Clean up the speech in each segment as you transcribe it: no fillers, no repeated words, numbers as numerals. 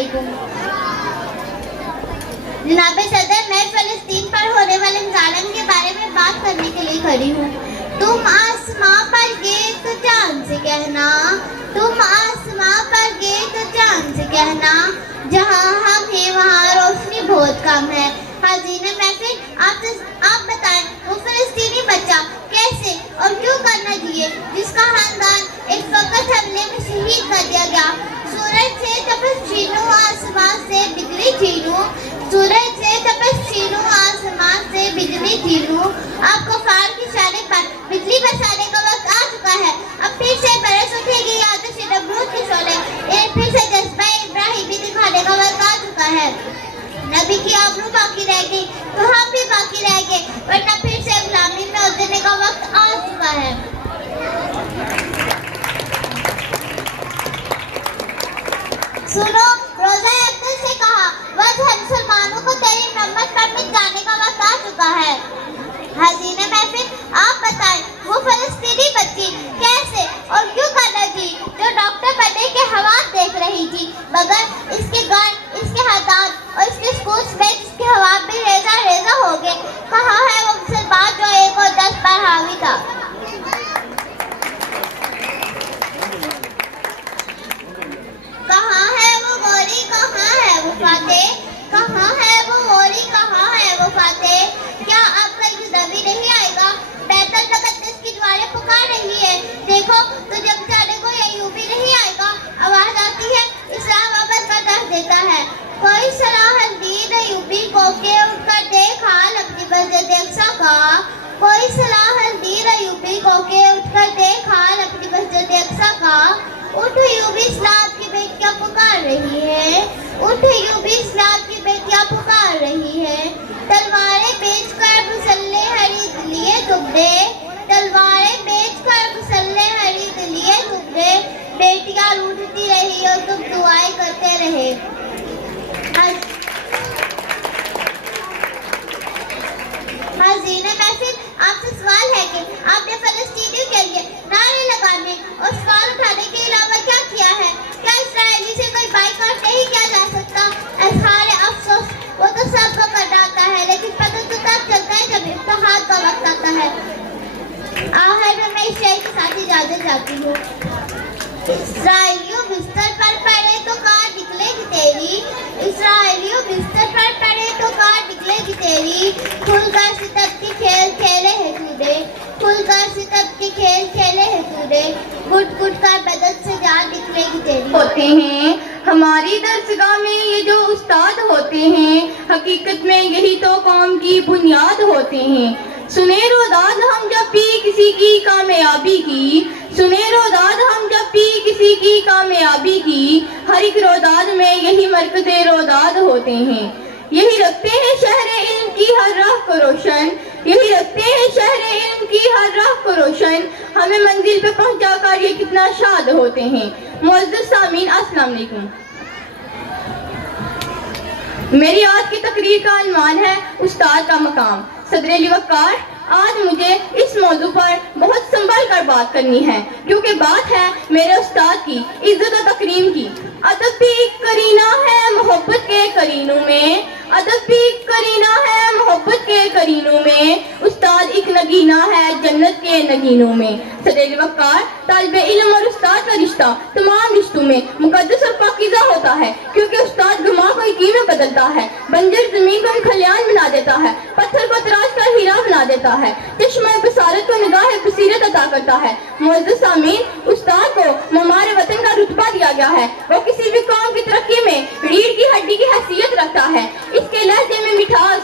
अलैकुम। जनाब सदर, मैं फलस्तीन पर होने वाले ज़ालिम के बारे में बात करने के लिए खड़ी हूँ। तुम आसमां पर गए तो चांद से कहना, तुम आसमां पर गए तो चांद से कहना, जहाँ हम हैं वहाँ रोशनी बहुत कम है। हाज़रीन महफिल, आप बताएं वो फलस्तीनी बच्चा कैसे और क्यों करना चाहिए जिसका खानदान एक वक्त हमले में शहीद कर दिया गया। सूरज से तपस छीनूं आसमान से बिजली छीनूं, सूरज से तपस छीनूं आसमान से बिजली छीनूं, आपको फार की शाने पर बिजली बरसाने का वक्त आ चुका है। अब फिर से बरस उठेगी आतिश नमरूद की शोले, फिर से जज्बा इब्राहिमी दिखाने का वक्त आ चुका है। नबी की आबरू बाकी रह गई तो हम भी बाकी रह गए, वरना फिर से गुलामी में उतरने का वक्त आ चुका है। सुनो, रोजा अब्दुल से कहा वह मुसलमानों को तेरी नमत पर मिट जाने का वक्त आ चुका है। हाज़रीन महफिल, आप बताएं वो फलस्तीनी बच्ची कैसे और क्यों करना थी जो डॉक्टर बनने के हवास देख रही थी, मगर इसके गान, इसके हाथात और इसके स्कूल में जिसके हवाब भी रेजा रेजा हो गए। कहाँ है वो मुसलमान जो 1 और 10 पर हावी था। कहाँ है वो गोरी, कहाँ है वो फातेह, कहाँ है वो गोरी, कहाँ है वो फातेह। क्या अब कल नबी नहीं आएगा? बैतुल मुक़द्दस की दीवारें पुकार रही है, देखो तो जब जाने को अय्यूबी नहीं आएगा। आवाज आती है, इस्लाम अमल का दर्द देता है। कोई सलाहुद्दीन अय्यूबी को के उठकर देख हाल अपनी मस्जिद अक्सा का, कोई सलाहुद्दीन अय्यूबी को के उठकर देख हाल अपनी मस्जिद अक्सा का। उठ अय्यूबी, इस्लाम की बेटियां पुकार रही है, उठ अय्यूबी, इस्लाम की बेटियां पुकार रही है। तलवारें बेचकर मुसल्ले खरीद लिए तुमने, तलवारें बेचकर मुसल्ले खरीद लिए तुमने, बेटियां लूटती रही और तुम दुआएं करते रहे। हाज़रीन महफिल, आपसे सवाल है कि आपने फलस्तीनियों के लिए नारे लगाने और सवाल उठाने के अलावा क्या किया है? क्या इस्राएली से कोई बाइकआउट नहीं किया जा सकता? एज़हारे अफसोस वो तो सबको करना आता है, लेकिन पता तो तब चलता है जब इम्तिहान का वक्त आता है। आखिर में मैं इस शेर के साथ इजाजत चाहती हूँ। इस्राएलियों बिस्तर पर पड़े तो कार निकलेगी तेरी, इस्राएलियों बिस्तर पर पड़े तो कार निकलेगी तेरी, खुलकर सितम के खेल खेले है तूने, खुलकर सितम के खेल खेले है तूने, घुट घुट कर बदन से जान निकलेगी तेरी। होते हैं हमारी दरसगाह में ये जो उस्ताद होते हैं, हकीकत में यही तो कौम की बुनियाद होते हैं। सुने रोदाद हम जब भी किसी की कामयाबी की, सुने रोदाद हम जब भी किसी की कामयाबी की, हर एक रोदाद में यही मरकज़े रोदाद होते हैं। यही रखते हैं शहरे इल्म की हर राह को रोशन, यही रखते हैं शहरे इल्म की हर राह को रोशन, हमें मंजिल पे पहुंचा कर ये कितना शाद होते हैं। मुअज़्ज़ज़ सामीन, अस्सलाम वालेकुम। मेरी आज की तकरीर का अनवान है उस्ताद का मकाम। सदर अली वक़ार, आज मुझे इस मौजू पर बहुत संभल कर बात करनी है, क्योंकि बात है मेरे उस्ताद की इज्जत और तकरीम की। अदब भी करीना है मोहब्बत के करीनों में, अदब भी करीना है मोहब्बत के करीनों में, उस्ताद एक नगीना है जन्नत के नगीनों में। सदर अली वक़ार, तालिबे इल्म और उस्ताद का रिश्ता तमाम रिश्तों में मुक़द्दस और पाकीज़ा होता है, क्योंकि उस्ताद गुमा को यकीन में बदलता है, बंजर ज़मीन को खलियान बना देता है, पत्थर को तराश कर हीरा बना देता है, चश्मा बसारत को निगाह बसीरत अता करता है। मुअज़्ज़ज़ सामीन, उस्ताद को हमारे वतन का रुतबा दिया गया है। वो किसी भी कौम की तरक्की में रीढ़ की हड्डी की हैसियत रखता है। इसके लहजे में मिठास,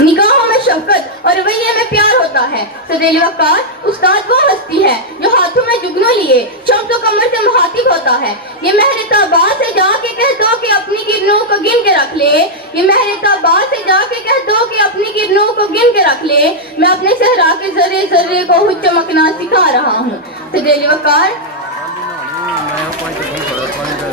निगाहों में शफकत और रवैये में प्यार होता है। सदर अली वक़ार, उस्ताद वो हस्ती है जो हाथों में जुगनू लिए शम्स और कमर से मुहातिब होता है। ये महरे तबा से जाके कह दो कि अपनी किरणों को गिन के रख ले, ये महरे तबा से जाके कह दो कि अपनी किरणों को गिन के रख ले, मैं अपने सहरा के जर्रे जर्रे को हुज चमकना सिखा रहा हूँ। सदर अली वक़ार,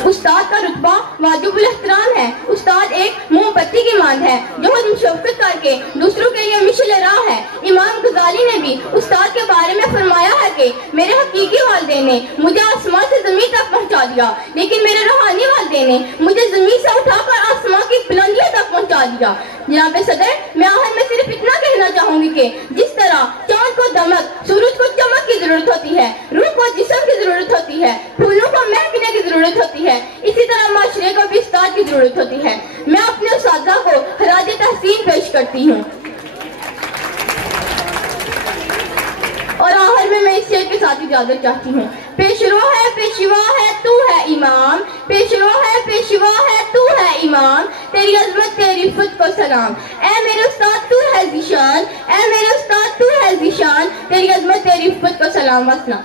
استاد کا رتبہ واجب الاحترام ہے. استاد ایک موم بتی کی مانند ہے جو ہم شفقت کر کے دوسروں کے لیے مشعل راہ ہے. امام غزالی نے بھی استاد کے بارے میں فرمایا ہے کہ میرے حقیقی والدین نے مجھے آسمان سے زمین تک پہنچا دیا، لیکن میرے روحانی والدین نے مجھے زمین سے اٹھا کر آسمان کی بلندیوں تک پہنچا دیا. جناب صدر، میں آخر میں صرف اتنا کہنا چاہوں گی کہ جس طرح چاند کو دمک، سورج کو چمک کی ضرورت ہوتی ہے، روح کو جسم کی ضرورت ہوتی ہے، پھولوں کو مہکنے کی ضرورت ہوتی ہے، اسی طرح معاشرے کو بھی استاد کی ضرورت ہوتی ہے. میں اپنے اساتذہ کو خراج تحسین پیش کرتی ہوں. اور آخر میں اس شعر کے ساتھ اجازت چاہتی ہوں. پیشرو ہے پیشوا ہے تو ہے امام، پیشرو ہے پیشوا ہے تو ہے امام، تیری عظمت تیری فت کو سلام. اے میرے استاد تو ہے ذیشان، اے میرے استاد تو ہے ذیشان، تیری عظمت تیری فت کو سلام. وسلام.